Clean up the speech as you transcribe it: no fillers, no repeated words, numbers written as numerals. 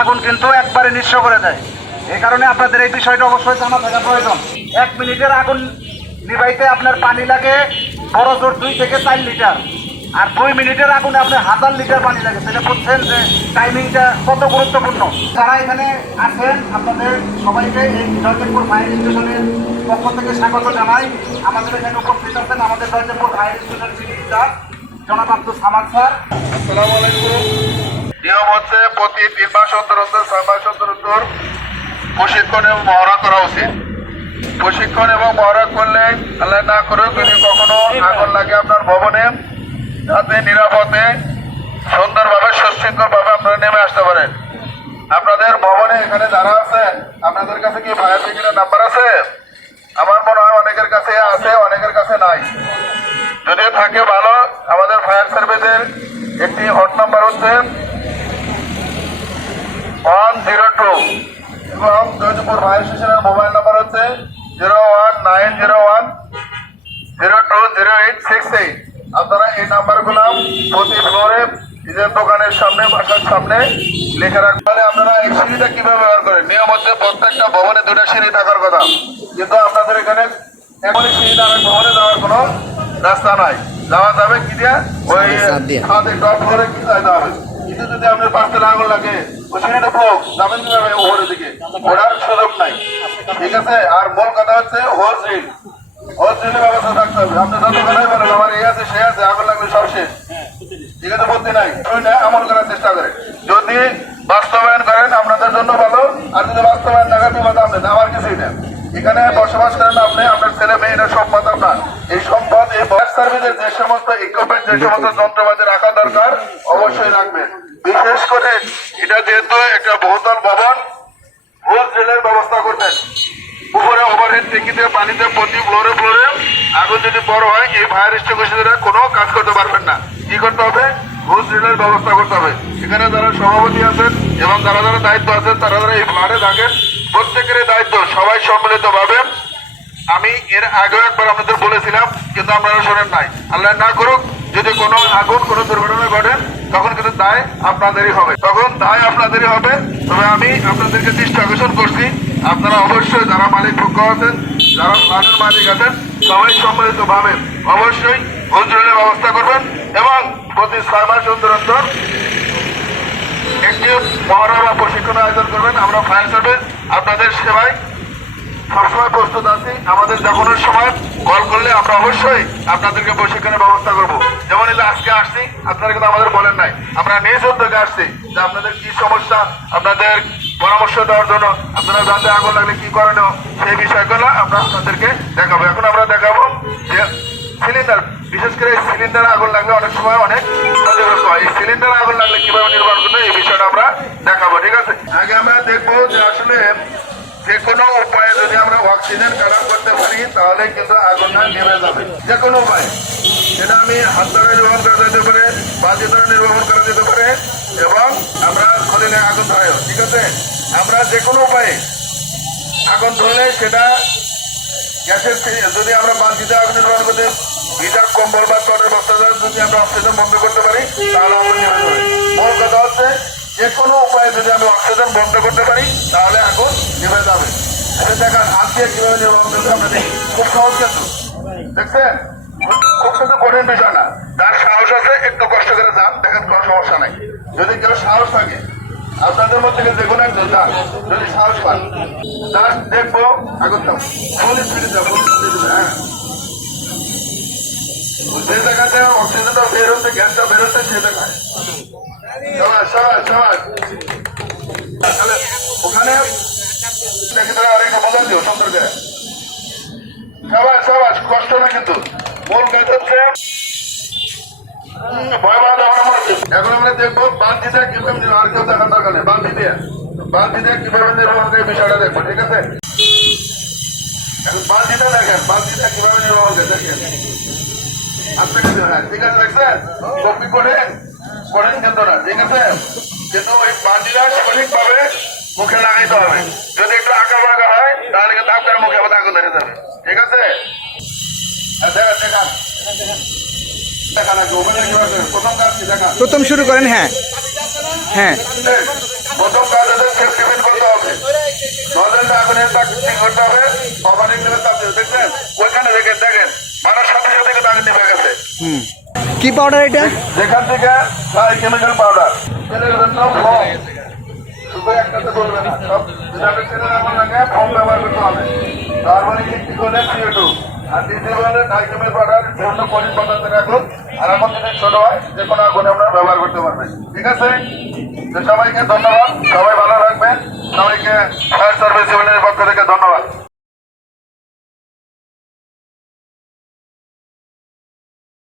আগুন কিন্তু একবারে নিঃস্ব করে দেয়। এই কারণে আপনাদের এই বিষয়টা অবশ্যই জানা থাকা প্রয়োজন। 1 মিনিটের আগুন নিভাইতে আপনার পানি লাগে বড় জোর 2 থেকে 4 লিটার, আর 2 মিনিটের আগুনে আপনার 1000 লিটার পানি লাগে। সেটা বুঝছেন যে টাইমিংটা কত গুরুত্বপূর্ণ। যারা এখানে আছেন আপনাদের সবাইকে এই জয়দেবপুর ফায়ার স্টেশনের পক্ষ থেকে স্বাগত জানাই। আমাদের এখানে উপস্থিত আছেন আমাদের Joydebpur fire station city incharge জনাব আব্দুল সামাদ স্যার। আসসালামু আলাইকুম। নিয়ম হচ্ছে প্রতি 3 মাস অন্তর 6 মাস অন্তর প্রশিক্ষণ এবং মহড়া করা উচিত। প্রশিক্ষণ এবং মহড়া করলে আল্লাহ না করুক যদি কখনো আগুন লাগে আপনার ভবনে, যাতে নিরাপদে সুন্দরভাবে সুশৃঙ্খলভাবে আপনারা নেমে আসতে পারেন। আপনাদের ভবনে এখানে যারা আছেন আপনাদের কাছে কি ফায়ার ব্রিগেডের নাম্বার আছে? আমার মনে হয় অনেকের কাছে আছে, অনেকের কাছে নাই। যদি থাকে ভালো। আমাদের ফায়ার সার্ভিসের একটি হট নাম্বার হচ্ছে 102 এবং জয়দেবপুর ফায়ার স্টেশনের মোবাইল নাম্বার হচ্ছে 01901020868। আপনারা এই নাম্বারগুলো প্রতি ফ্লোরে নিজের দোকানের সামনে, বাসার সামনে লেখা রাখলে আপনারা এই সিঁড়িটা কিভাবে ব্যবহার করেন। নিয়ম হচ্ছে প্রত্যেকটা ভবনে 2টা সিঁড়ি থাকার কথা, কিন্তু আপনাদের এখানে এমনই সিঁড়ি দ্বারা ভবনে যাওয়ার কোনো রাস্তা নাই। যাওয়া যাবে কি দিয়ে? ওই হাতে টপ করে কি যাইতে হবে। কিন্তু যদি আপনার পাশে আগুন লাগে ওই সিঁড়িটা ব্লক, যাবেন কিভাবে উপরের দিকে? ওঠার সুযোগ নাই। ঠিক আছে। আর মূল কথা হচ্ছে হোল ড্রিল ব্যবস্থা থাকতে হবে। আপনি যত কথাই বলেন আমার এই আছে সে আছে, আগুন লাগলে সব শেষ। ঠিক আছে, বুদ্ধি নাই। আমল করার চেষ্টা করেন। যদি বাস্তবায়ন করেন আপনাদের জন্য ভালো, আর যদি বাস্তবায়ন না করেন আপনাদের আমার কিছুই না। এখানে বসবাস করেন আপনি, আপনার ছেলে মেয়েরা সম্পদ আপনার। এই সম্পদ এই ফায়ার সার্ভিসের যে সমস্ত ইকুইপমেন্ট, যে সমস্ত যন্ত্রপাতি রাখা দরকার অবশ্যই রাখবেন। বিশেষ করে এটা যেহেতু একটা বহুতল ভবন, হোল ড্রিলের ব্যবস্থা করবেন। উপরে ওভারহেড ট্যাঙ্কিতে পানিতে প্রতি ফ্লোরে আগুন যদি বড় হয় এই ফায়ার এক্সটিংগুইশাররা কোনো কাজ করতে পারবেন না। কি করতে হবে? হোল ড্রিলের ব্যবস্থা করতে হবে। এখানে যারা সভাপতি আছেন এবং যারা যারা দায়িত্ব আছেন, তারা যারা এই ফ্ল্যাটে থাকেন, প্রত্যেকেরই দায়িত্ব সবাই সম্মিলিত ভাবে। আমি এর আগেও একবার আপনাদের বলেছিলাম, কিন্তু আপনারা শোনেন নাই। আল্লাহ না করুক যদি কোনো আগুন, কোনো দুর্ঘটনা ঘটে, তখন কিন্তু দায় আপনাদেরই হবে, তবে আমি আপনাদেরকে দৃষ্টি আকর্ষণ করছি, আপনারা অবশ্যই যারা মালিক পক্ষ আছেন, যারা ফ্ল্যাটের মালিক আছেন, সবাই সম্মিলিত ভাবে অবশ্যই হোলড্রিলের ব্যবস্থা করবেন এবং প্রতি 6 মাস অন্তর একটি মহড়া বা প্রশিক্ষণ আয়োজন করবেন। আমরা ফায়ার সার্ভিস আপনাদের সেবায় সবসময় প্রস্তুত আছি। আমাদের যখনের সময় কল করলে আমরা অবশ্যই আপনাদেরকে প্রশিক্ষণের ব্যবস্থা করব। যেমন আজকে আসছি, আপনারা কিন্তু আমাদের বলেন নাই, আমরা নিজ উদ্যোগে আসছি যে আপনাদের কি সমস্যা, আপনাদের পরামর্শ দেওয়ার জন্য, আপনারা যাতে আগুন লাগলে কি করণীয় সেই বিষয়গুলো আমরা আপনাদেরকে দেখাবো। এখন আমরা দেখাবো যে সিলিন্ডার, বিশেষ করে এই সিলিন্ডার আগুন লাগলে অনেক সময় অনেক ক্ষতিগ্রস্ত হয়। এই সিলিন্ডার আগুন লাগলে কিভাবে নির্মাণ করবে এই বিষয়টা আমরা দেখাবো। ঠিক আছে। আগে আমরা দেখবো যে আসলে যে কোনো উপায়ে যদি আমরা অক্সিজেন কালেক্ট করতে পারি তাহলে কিন্তু আগুনটা নেমে যাবে। যে কোনো উপায়, সেটা আমি হাত দ্বারা নির্বাহন করা যেতে পারে, বাজি দ্বারা নির্বাহন করা যেতে পারে এবং আমরা খলিলে আগুন ধরাই। ঠিক আছে। আমরা যে কোনো উপায়ে আগুন ধরলে সেটা গ্যাসের, যদি আমরা বালতিতে আগুন নির্বাহন করতে ভিজা কম্বল বা চটের বস্তা যদি আমরা অক্সিজেন বন্ধ করতে পারি তাহলে আগুন নেমে যাবে। মূল কথা হচ্ছে যে কোনো উপায়ে যদি আমি অক্সিজেন বন্ধ করতে পারি তাহলে আগুন নেমে যাবে। দেখান হাত দিয়ে কিভাবে নির্বাহন করতে আমরা দেখি। খুব সহজ কিন্তু, দেখছেন? খুব কিন্তু কঠিন বিষয় না। যার সাহস আছে একটু কষ্ট করে যান, দেখেন কোনো সমস্যা নাই। যদি কেউ সাহস থাকে আপনাদের মধ্যে যে কোনো একজন যান, যদি সাহস পান, জাস্ট দেখবো আগুন দাও, ফুল স্পিডে যাও, হ্যাঁ। যে জায়গাতে অক্সিজেনটা বের হচ্ছে, গ্যাসটা বের হচ্ছে, সে জায়গায় ওখানে দেখে তারা আরেকটা বোঝা দিও সুন্দর করে। সবাই কষ্ট না, কিন্তু মূল কাজ হচ্ছে ভয় পাওয়া যাবে না। এখন আমরা দেখবো বালতিটা কিভাবে, আর কেউ দেখার দরকার নেই, বালতি দিয়ে কিভাবে নির্মাণ করে বিষয়টা দেখবো। ঠিক আছে। এখন বালতিটা দেখেন, বালতিটা কিভাবে নির্মাণ করে দেখেন। আচ্ছা, হ্যাঁ ঠিক আছে। দেখছেন কপি করেন কিন্তু না। ঠিক আছে। কিন্তু ওই বালতিটা সঠিকভাবে মুখে লাগাইতে হবে। যদি একটু আঁকা বাঁকা হয় তাহলে কিন্তু আপনার মুখে আবার আগুন ধরে যাবে। ঠিক আছে। প্রথম শুরু করেন। হ্যাঁ, প্রথম কাজ সেফটি পিন করতে হবে, নজলটা আগুনের তাক ঠিক করতে হবে, ওভারহিট লেভেল চাপ দেবে, দেখছেন ওইখানে দেখেন দেখেন মারার সাথে সাথে কিন্তু আগুন নিভে গেছে। কি পাউডার এটা? যেখান থেকে কেমিক্যাল পাউডার তেলের জন্য ফর্ম শুধু একটাতে বলবে না, সব যেটা তেলের আগুন লাগে ফর্ম ব্যবহার করতে হবে। তারপরে ইলেকট্রিক হলে CO2 আর ডিজেল হলে ডাইকেমিক্যাল পাউডার বিভিন্ন খনিজ পদার্থের আগুন। আর এখন যদি ছোট হয় যে কোনো আগুনে আপনারা ব্যবহার করতে পারবেন। ঠিক আছে, তো সবাইকে ধন্যবাদ, সবাই ভালো রাখবেন, সবাইকে ফায়ার সার্ভিস ইউনিয়নের পক্ষ থেকে ধন্যবাদ।